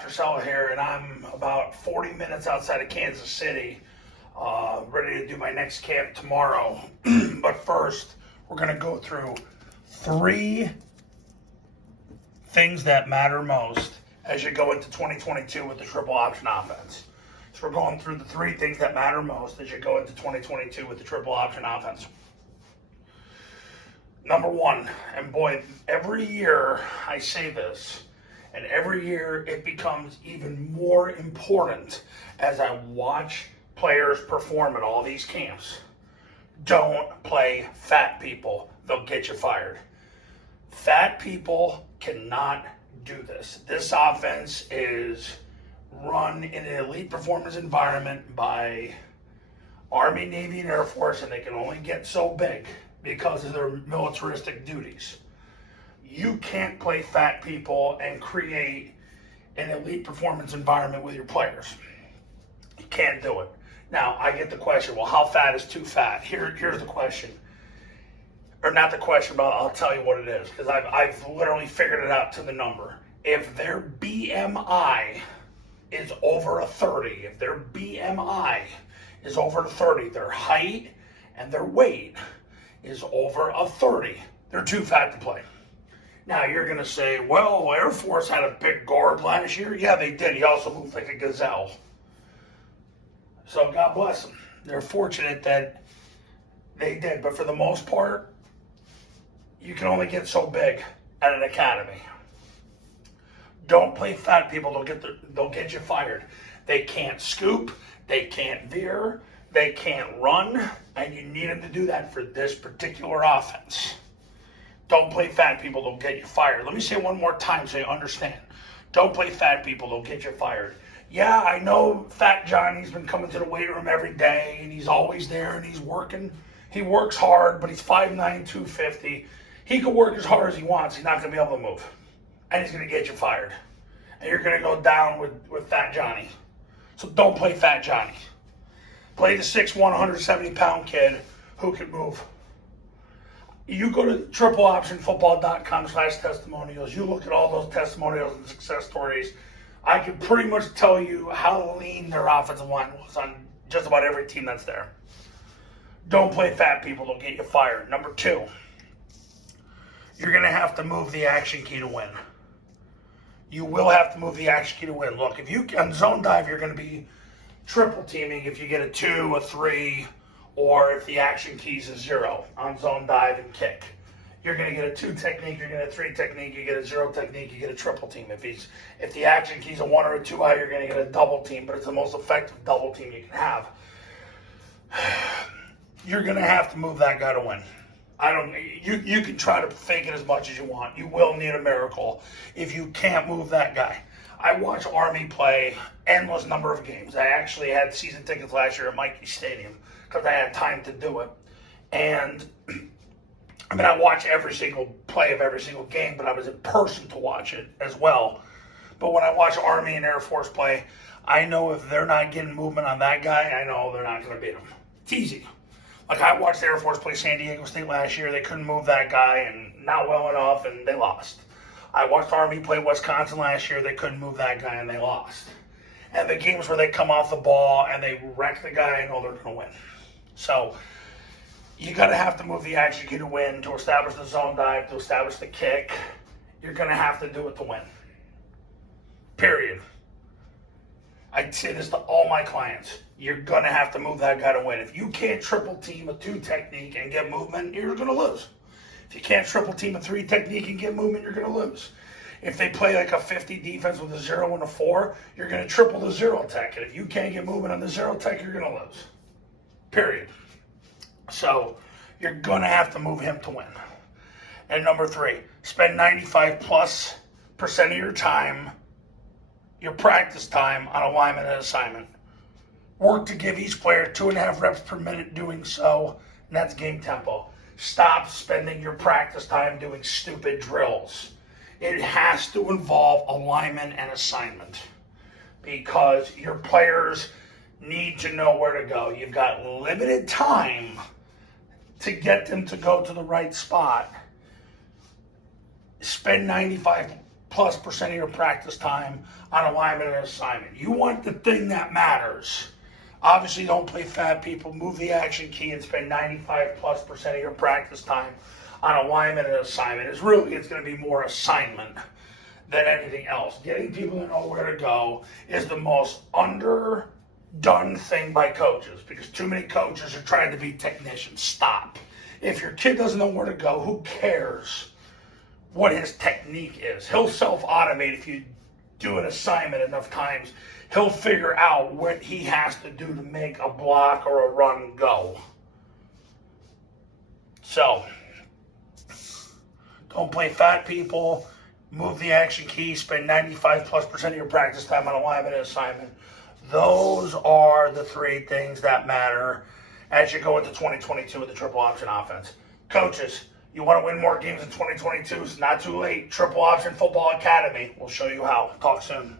Dr. Sella here, and I'm about 40 minutes outside of Kansas City, ready to do my next camp tomorrow. But first, we're going to go through 3 things that matter most as you go into 2022 with the triple option offense. So we're going through the 3 things that matter most as you go into 2022 with the triple option offense. Number 1, and boy, every year I say this, and every year it becomes even more important as I watch players perform at all these camps. Don't play fat people. They'll get you fired. Fat people cannot do this. This offense is run in an elite performance environment by Army, Navy, and Air Force, and they can only get so big because of their militaristic duties. You can't play fat people and create an elite performance environment with your players. You can't do it. Now, I get the question, well, how fat is too fat? Here's the question. Or not the question, but I'll tell you what it is, because I've literally figured it out to the number. If their BMI is over a 30, if their BMI is over 30, their height and their weight is over a 30, they're too fat to play. Now, you're going to say, well, Air Force had a big guard last year. Yeah, they did. He also moved like a gazelle. So God bless them. They're fortunate that they did. But for the most part, you can only get so big at an academy. Don't play fat people. They'll get you fired. They can't scoop. They can't veer. They can't run. And you need them to do that for this particular offense. Don't play fat people, they'll get you fired. Let me say it one more time so you understand. Don't play fat people, they'll get you fired. Yeah, I know Fat Johnny's been coming to the weight room every day, and he's always there, and he's working. He works hard, but he's 5'9", 250. He can work as hard as he wants. He's not going to be able to move. And he's going to get you fired. And you're going to go down with Fat Johnny. So don't play Fat Johnny. Play the 6'1", 170-pound kid who can move. You go to tripleoptionfootball.com/testimonials. You look at all those testimonials and success stories. I can pretty much tell you how lean their offensive line was on just about every team that's there. Don't play fat people. They'll get you fired. Number 2, you're going to have to move the action key to win. You will have to move the action key to win. Look, if you on zone dive, you're going to be triple teaming if you get a 2, a 3, or if the action keys is 0 on zone dive and kick. You're going to get a 2 technique, you're going to get a 3 technique, you get a 0 technique, you get a triple team. If the action key's a 1 or a 2 high, you're going to get a double team, but it's the most effective double team you can have. You're going to have to move that guy to win. You can try to fake it as much as you want. You will need a miracle if you can't move that guy. I watched Army play endless number of games. I actually had season tickets last year at Mikey Stadium because I had time to do it. And I watch every single play of every single game, but I was in person to watch it as well. But when I watch Army and Air Force play, I know if they're not getting movement on that guy, I know they're not going to beat him. It's easy. Like I watched the Air Force play San Diego State last year. They couldn't move that guy and not well enough, and they lost. I watched Army play Wisconsin last year. They couldn't move that guy, and they lost. And the games where they come off the ball and they wreck the guy, I know they're going to win. So you got to have to move the action key to win, to establish the zone dive, to establish the kick. You're going to have to do it to win. Period. I say this to all my clients. You're going to have to move that guy to win. If you can't triple team a 2 technique and get movement, you're going to lose. If you can't triple team a 3 technique and get movement, you're going to lose. If they play like a 50 defense with a 0 and a 4, you're going to triple the 0 tech. And if you can't get movement on the 0 tech, you're going to lose. Period. So you're going to have to move him to win. And number 3, spend 95+% of your time, your practice time, on alignment and assignment. Work to give each player 2.5 reps per minute doing so, and that's game tempo. Stop spending your practice time doing stupid drills. It has to involve alignment and assignment because your players need to know where to go. You've got limited time to get them to go to the right spot. Spend 95 plus% of your practice time on alignment and assignment. You want the thing that matters. Obviously, don't play fat people. Move the action key and spend 95+% of your practice time on alignment and assignment. It's going to be more assignment than anything else. Getting people to know where to go is the most underdone thing by coaches, because too many coaches are trying to be technicians. Stop. If your kid doesn't know where to go, who cares what his technique is? He'll self-automate. If you do an assignment enough times, he'll figure out what he has to do to make a block or a run go. So, don't play fat people. Move the action key. Spend 95+% of your practice time on alignment and assignment. Those are the three things that matter as you go into 2022 with the triple option offense. Coaches, you want to win more games in 2022? It's not too late. Triple Option Football Academy will show you how. Talk soon.